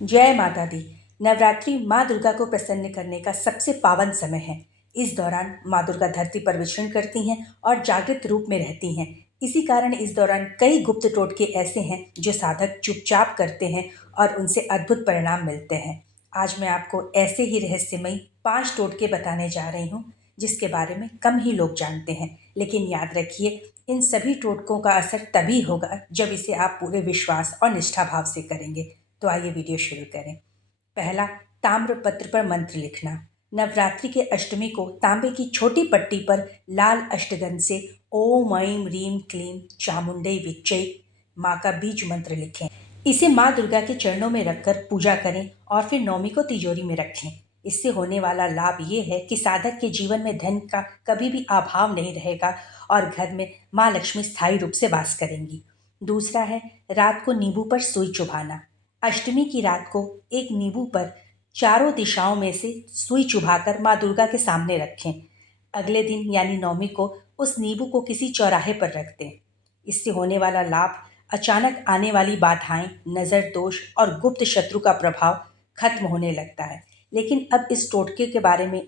जय माता दी। नवरात्रि माँ दुर्गा को प्रसन्न करने का सबसे पावन समय है। इस दौरान माँ दुर्गा धरती पर विचरण करती हैं और जागृत रूप में रहती हैं। इसी कारण इस दौरान कई गुप्त टोटके ऐसे हैं जो साधक चुपचाप करते हैं और उनसे अद्भुत परिणाम मिलते हैं। आज मैं आपको ऐसे ही रहस्यमयी 5 टोटके बताने जा रही हूँ जिसके बारे में कम ही लोग जानते हैं। लेकिन याद रखिए, इन सभी टोटकों का असर तभी होगा जब इसे आप पूरे विश्वास और निष्ठा भाव से करेंगे। तो आइए वीडियो शुरू करें। पहला, ताम्रपत्र पर मंत्र लिखना। नवरात्रि के अष्टमी को तांबे की छोटी पट्टी पर लाल अष्टगंध से ओम ऐं ह्रीं क्लीं चामुंडे विच्चे माँ का बीज मंत्र लिखें। इसे माँ दुर्गा के चरणों में रखकर पूजा करें और फिर नौमी को तिजोरी में रखें। इससे होने वाला लाभ ये है कि साधक के जीवन में धन का कभी भी अभाव नहीं रहेगा और घर में माँ लक्ष्मी स्थायी रूप से वास करेंगी। दूसरा है, रात को नींबू पर सुई चुभाना। अष्टमी की रात को एक नींबू पर चारों दिशाओं में से सुई चुभाकर माँ दुर्गा के सामने रखें। अगले दिन यानी नौमी को उस नींबू को किसी चौराहे पर रख दें। इससे होने वाला लाभ, अचानक आने वाली बाधाएं, नज़र दोष और गुप्त शत्रु का प्रभाव खत्म होने लगता है। लेकिन अब इस टोटके के बारे में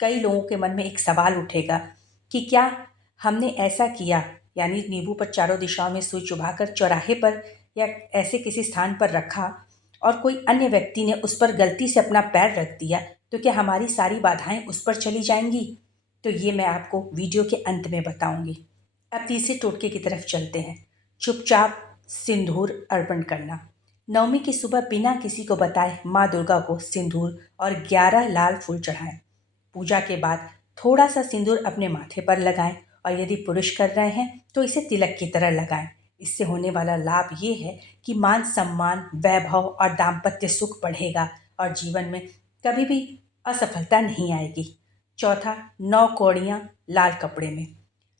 कई लोगों के मन में एक सवाल उठेगा कि क्या हमने ऐसा किया, यानी नींबू पर चारों दिशाओं में सुई चुभाकर चौराहे पर या ऐसे किसी स्थान पर रखा और कोई अन्य व्यक्ति ने उस पर गलती से अपना पैर रख दिया, तो क्या हमारी सारी बाधाएं उस पर चली जाएंगी? तो ये मैं आपको वीडियो के अंत में बताऊंगी। अब तीसरे टोटके की तरफ चलते हैं। चुपचाप सिंदूर अर्पण करना। नवमी की सुबह बिना किसी को बताए माँ दुर्गा को सिंदूर और 11 लाल फूल चढ़ाएं। पूजा के बाद थोड़ा सा सिंदूर अपने माथे पर लगाएं और यदि पुरुष कर रहे हैं तो इसे तिलक की तरह लगाएं। इससे होने वाला लाभ ये है कि मान सम्मान, वैभव और दाम्पत्य सुख बढ़ेगा और जीवन में कभी भी असफलता नहीं आएगी। चौथा, 9 कौड़ियाँ लाल कपड़े में।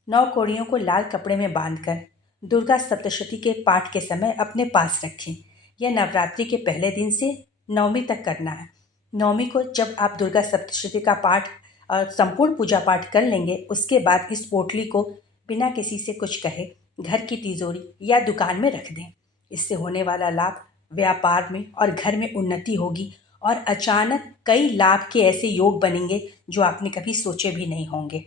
9 कौड़ियों को लाल कपड़े में बांधकर दुर्गा सप्तशती के पाठ के समय अपने पास रखें। यह नवरात्रि के पहले दिन से नवमी तक करना है। नवमी को जब आप दुर्गा सप्तशती का पाठ और संपूर्ण पूजा पाठ कर लेंगे, उसके बाद इस पोटली को बिना किसी से कुछ कहे घर की तिजोरी या दुकान में रख दें। इससे होने वाला लाभ, व्यापार में और घर में उन्नति होगी और अचानक कई लाभ के ऐसे योग बनेंगे जो आपने कभी सोचे भी नहीं होंगे।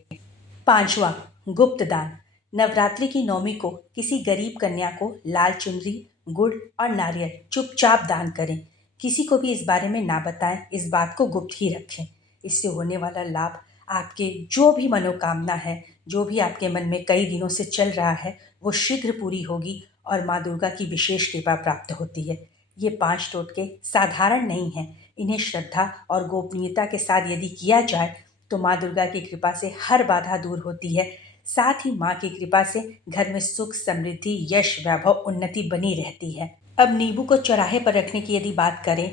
पांचवा, गुप्त दान। नवरात्रि की नौमी को किसी गरीब कन्या को लाल चुनरी, गुड़ और नारियल चुपचाप दान करें। किसी को भी इस बारे में ना बताएं, इस बात को गुप्त ही रखें। इससे होने वाला लाभ, आपके जो भी मनोकामना है, जो भी आपके मन में कई दिनों से चल रहा है, वो शीघ्र पूरी होगी और माँ दुर्गा की विशेष कृपा प्राप्त होती है। ये 5 टोटके साधारण नहीं हैं। इन्हें श्रद्धा और गोपनीयता के साथ यदि किया जाए तो माँ दुर्गा की कृपा से हर बाधा दूर होती है। साथ ही माँ की कृपा से घर में सुख, समृद्धि, यश, वैभव, उन्नति बनी रहती है। अब नींबू को चौराहे पर रखने की यदि बात करें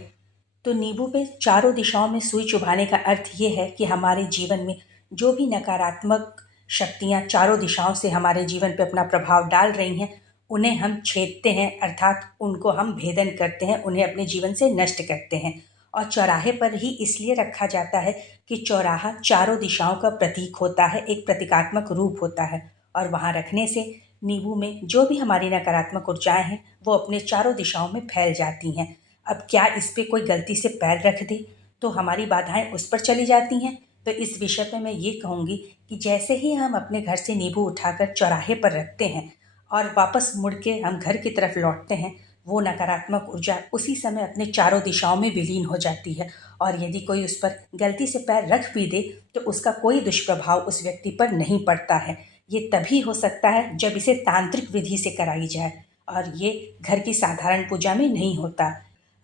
तो नींबू पे चारों दिशाओं में सुई चुभाने का अर्थ ये है कि हमारे जीवन में जो भी नकारात्मक शक्तियाँ चारों दिशाओं से हमारे जीवन पे अपना प्रभाव डाल रही हैं, उन्हें हम छेदते हैं, अर्थात उनको हम भेदन करते हैं, उन्हें अपने जीवन से नष्ट करते हैं। और चौराहे पर ही इसलिए रखा जाता है कि चौराहा चारों दिशाओं का प्रतीक होता है, एक प्रतीकात्मक रूप होता है और वहाँ रखने से नींबू में जो भी हमारी नकारात्मक ऊर्जाएं हैं वो अपने चारों दिशाओं में फैल जाती हैं। अब क्या इस पे कोई गलती से पैर रख दे तो हमारी बाधाएं उस पर चली जाती हैं? तो इस विषय पे मैं ये कहूँगी कि जैसे ही हम अपने घर से नींबू उठाकर चौराहे पर रखते हैं और वापस मुड़ के हम घर की तरफ लौटते हैं, वो नकारात्मक ऊर्जा उसी समय अपने चारों दिशाओं में विलीन हो जाती है और यदि कोई उस पर गलती से पैर रख भी दे तो उसका कोई दुष्प्रभाव उस व्यक्ति पर नहीं पड़ता है। ये तभी हो सकता है जब इसे तांत्रिक विधि से कराई जाए और ये घर की साधारण पूजा में नहीं होता।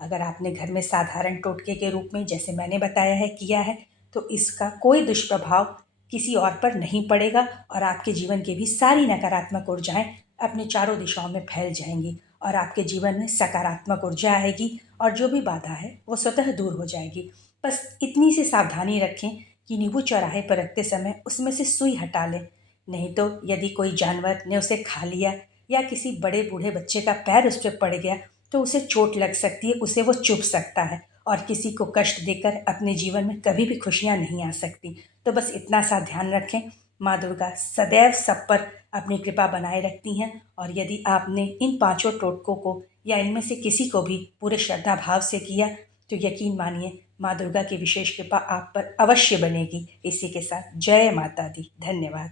अगर आपने घर में साधारण टोटके के रूप में, जैसे मैंने बताया है, किया है तो इसका कोई दुष्प्रभाव किसी और पर नहीं पड़ेगा और आपके जीवन की भी सारी नकारात्मक ऊर्जाएं अपने चारों दिशाओं में फैल जाएंगी और आपके जीवन में सकारात्मक ऊर्जा आएगी और जो भी बाधा है वो स्वतः दूर हो जाएगी। बस इतनी सी सावधानी रखें कि नींबू चौराहे पर रखते समय उसमें से सुई हटा लें, नहीं तो यदि कोई जानवर ने उसे खा लिया या किसी बड़े बूढ़े बच्चे का पैर उस पर पड़ गया तो उसे चोट लग सकती है, उसे वो चुभ सकता है और किसी को कष्ट देकर अपने जीवन में कभी भी खुशियाँ नहीं आ सकती। तो बस इतना सा ध्यान रखें। माँ दुर्गा सदैव सब पर अपनी कृपा बनाए रखती हैं और यदि आपने इन 5 टोटकों को या इनमें से किसी को भी पूरे श्रद्धा भाव से किया तो यकीन मानिए माँ दुर्गा की विशेष कृपा आप पर अवश्य बनेगी। इसी के साथ जय माता दी। धन्यवाद।